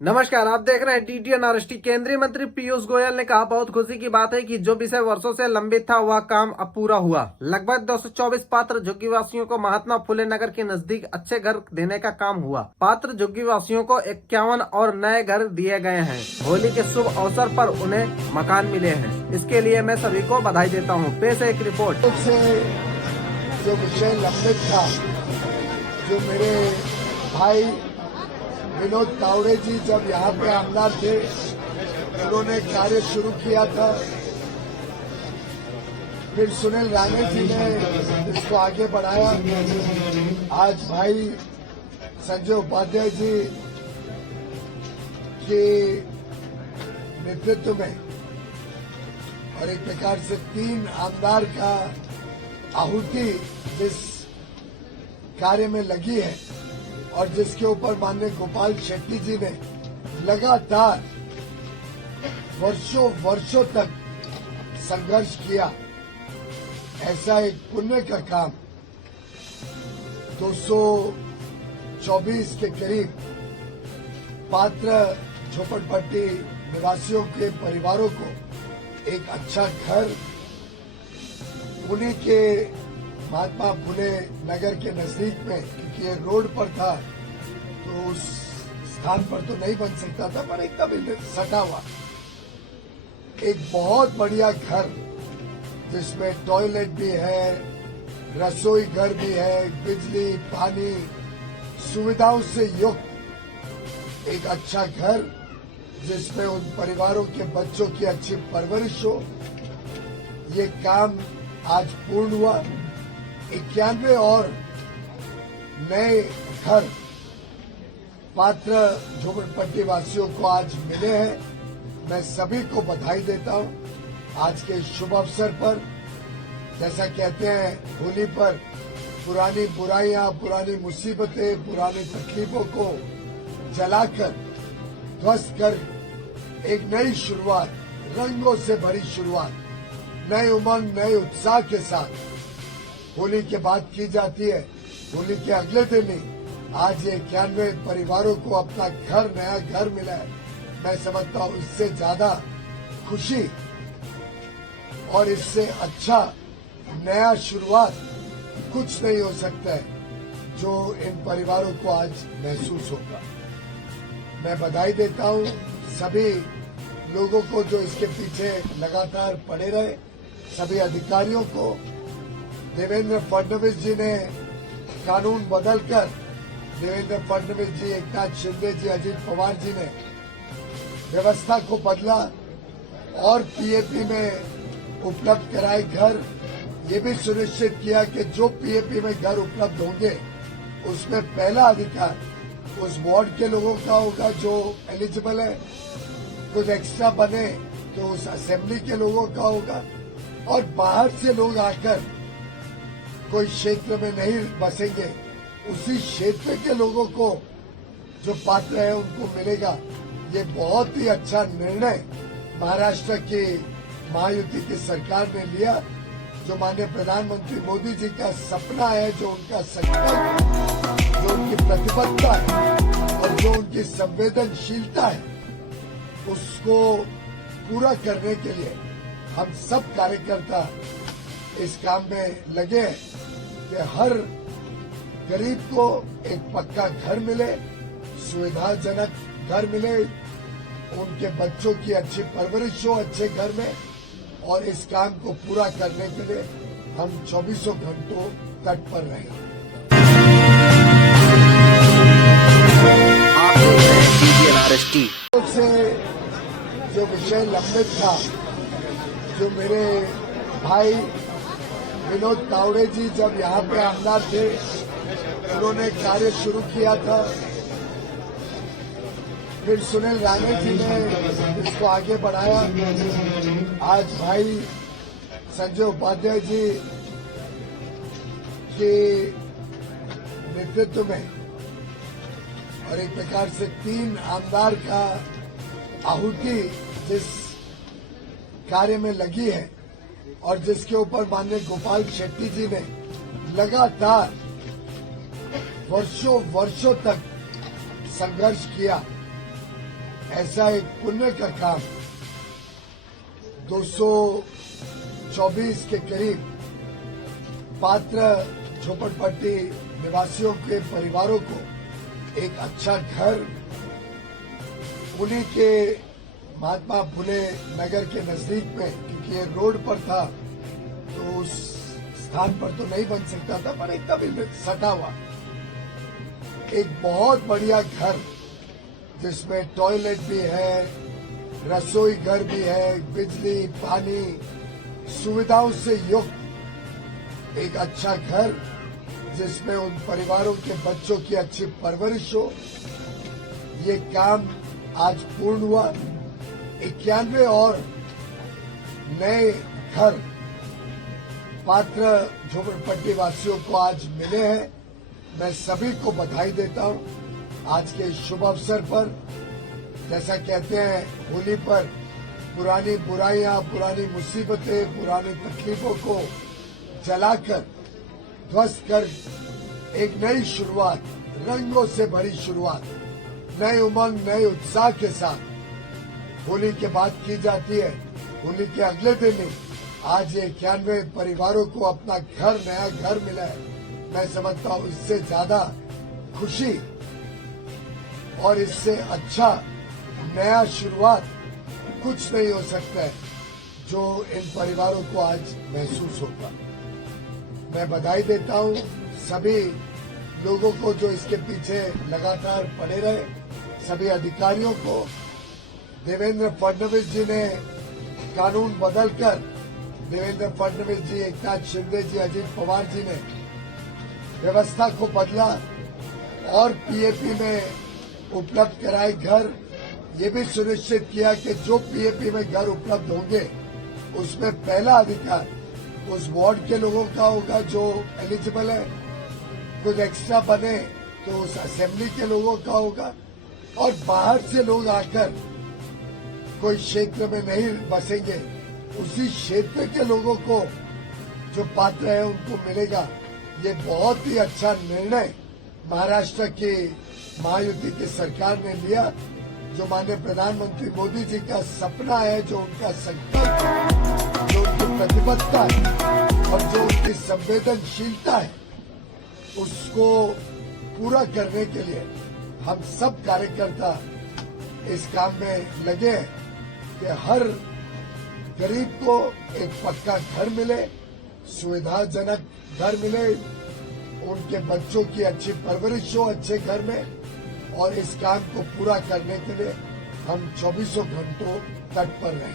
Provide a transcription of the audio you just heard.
नमस्कार, आप देख रहे हैं टीटीएन आरएसटी। केंद्रीय मंत्री पीयूष गोयल ने कहा, बहुत खुशी की बात है कि जो विषय वर्षों से लंबित था वह काम अब पूरा हुआ। लगभग 224 पात्र झुग्गीवासियों को महात्मा फुले नगर के नजदीक अच्छे घर देने का काम हुआ। पात्र झुग्गीवासियों को 51 और नए घर दिए गए हैं। होली के शुभ अवसर पर उन्हें मकान मिले हैं। इसके लिए मैं सभी को बधाई देता हूँ। पेश है एक रिपोर्ट। जो विषय लंबित था, जो मेरे भाई विनोद तावड़े जी जब यहाँ पे आमदार थे, उन्होंने कार्य शुरू किया था। फिर सुनील राणे जी ने इसको आगे बढ़ाया। आज भाई संजय उपाध्याय जी के नेतृत्व में और एक प्रकार से 3 आमदार का आहुति जिस कार्य में लगी है और जिसके ऊपर माननीय गोपाल शेट्टी जी ने लगातार वर्षों तक संघर्ष किया, ऐसा एक पुण्य का काम 224 के करीब पात्र झोपड़पट्टी निवासियों के परिवारों को एक अच्छा घर पुणे के महात्मा फुले नगर के नजदीक में, क्योंकि ये रोड पर था तो उस स्थान पर तो नहीं बन सकता था, पर एकदम सटा हुआ एक बहुत बढ़िया घर जिसमें टॉयलेट भी है, रसोई घर भी है, बिजली पानी सुविधाओं से युक्त एक अच्छा घर जिसमें उन परिवारों के बच्चों की अच्छी परवरिश हो। ये काम आज पूर्ण हुआ। 91 और नए घर पात्र झोपड़पट्टी वासियों को आज मिले हैं। मैं सभी को बधाई देता हूं आज के शुभ अवसर पर। जैसा कहते हैं, होली पर पुरानी बुराइयां, पुरानी मुसीबतें, पुरानी तकलीफों को जलाकर ध्वस्त कर एक नई शुरुआत, रंगों से भरी शुरुआत, नए उमंग, नए उत्साह के साथ होली के बाद की जाती है। होली के अगले दिन ही आज ये 91 परिवारों को अपना घर, नया घर मिला है। मैं समझता हूँ इससे ज्यादा खुशी और इससे अच्छा नया शुरुआत कुछ नहीं हो सकता है जो इन परिवारों को आज महसूस होगा। मैं बधाई देता हूँ सभी लोगों को जो इसके पीछे लगातार पड़े रहे, सभी अधिकारियों को। देवेंद्र फडणवीस जी ने कानून बदलकर, देवेंद्र फडणवीस जी, एकनाथ शिंदे जी, अजित पवार जी ने व्यवस्था को बदला और पीएपी में उपलब्ध कराए घर। ये भी सुनिश्चित किया कि जो पीएपी में घर उपलब्ध होंगे उसमें पहला अधिकार उस वार्ड के लोगों का होगा जो एलिजिबल है। कुछ एक्स्ट्रा बने तो उस असेंबली के लोगों का होगा, और बाहर से लोग आकर कोई क्षेत्र में नहीं बसेंगे, उसी क्षेत्र के लोगों को जो पात्र है उनको मिलेगा। ये बहुत ही अच्छा निर्णय महाराष्ट्र की महायुति की सरकार ने लिया, जो माननीय प्रधानमंत्री मोदी जी का सपना है, जो उनका संकल्प, जो उनकी प्रतिबद्धता है और जो उनकी संवेदनशीलता है, उसको पूरा करने के लिए हम सब कार्यकर्ता इस काम में लगे हैं कि हर गरीब को एक पक्का घर मिले, सुविधाजनक घर मिले, उनके बच्चों की अच्छी परवरिश हो अच्छे घर में। और इस काम को पूरा करने के लिए हम 24 घंटों तट पर रहें। से जो विषय लंबित था, जो मेरे भाई विनोद तावड़े जी जब यहाँ पे आमदार थे, उन्होंने कार्य शुरू किया था। फिर सुनील राणे जी ने इसको आगे बढ़ाया। आज भाई संजय उपाध्याय जी के नेतृत्व में और एक प्रकार से 3 आमदार का आहुति जिस कार्य में लगी है और जिसके ऊपर माननीय गोपाल शेट्टी जी ने लगातार वर्षों तक संघर्ष किया, ऐसा एक पुण्य का काम 224 के करीब पात्र झोपड़पट्टी निवासियों के परिवारों को एक अच्छा घर उन्हीं के महात्मा फुले नगर के नजदीक में, क्योंकि ये रोड पर था तो उस स्थान पर तो नहीं बन सकता था, पर एकदम सटा हुआ एक बहुत बढ़िया घर जिसमें टॉयलेट भी है, रसोई घर भी है, बिजली पानी सुविधाओं से युक्त एक अच्छा घर जिसमें उन परिवारों के बच्चों की अच्छी परवरिश हो। ये काम आज पूर्ण हुआ। 91 और नए घर पात्र झोपड़पट्टी वासियों को आज मिले हैं। मैं सभी को बधाई देता हूं आज के शुभ अवसर पर। जैसा कहते हैं होली पर पुरानी बुराइयां, पुरानी मुसीबतें, पुरानी तकलीफों को जलाकर ध्वस्त कर एक नई शुरुआत, रंगों से भरी शुरुआत, नए उमंग, नए उत्साह के साथ होली के बाद की जाती है। होली के अगले दिन ही आज ये 91 परिवारों को अपना घर, नया घर मिला है। मैं समझता हूं इससे ज्यादा खुशी और इससे अच्छा नया शुरुआत कुछ नहीं हो सकता है जो इन परिवारों को आज महसूस होगा। मैं बधाई देता हूं सभी लोगों को जो इसके पीछे लगातार पड़े रहे, सभी अधिकारियों को। देवेंद्र फडणवीस जी ने कानून बदलकर, देवेंद्र फडणवीस जी, एकनाथ शिंदे जी, अजित पवार जी ने व्यवस्था को बदला और पीएपी में उपलब्ध कराए घर। ये भी सुनिश्चित किया कि जो पीएपी में घर उपलब्ध होंगे उसमें पहला अधिकार उस वार्ड के लोगों का होगा जो एलिजिबल है। कुछ एक्स्ट्रा बने तो उस असेंबली के लोगों का होगा, और बाहर से लोग आकर कोई क्षेत्र में नहीं बसेंगे, उसी क्षेत्र के लोगों को जो पात्र है उनको मिलेगा। ये बहुत ही अच्छा निर्णय महाराष्ट्र की महायुति की सरकार ने लिया, जो माननीय प्रधानमंत्री मोदी जी का सपना है, जो उनका संकल्प, जो उनकी प्रतिबद्धता है और जो उनकी संवेदनशीलता है, उसको पूरा करने के लिए हम सब कार्यकर्ता इस काम में लगे हैं कि हर गरीब को एक पक्का घर मिले, सुविधाजनक घर मिले, उनके बच्चों की अच्छी परवरिश हो अच्छे घर में। और इस काम को पूरा करने के लिए हम 24 घंटों तट पर रहे।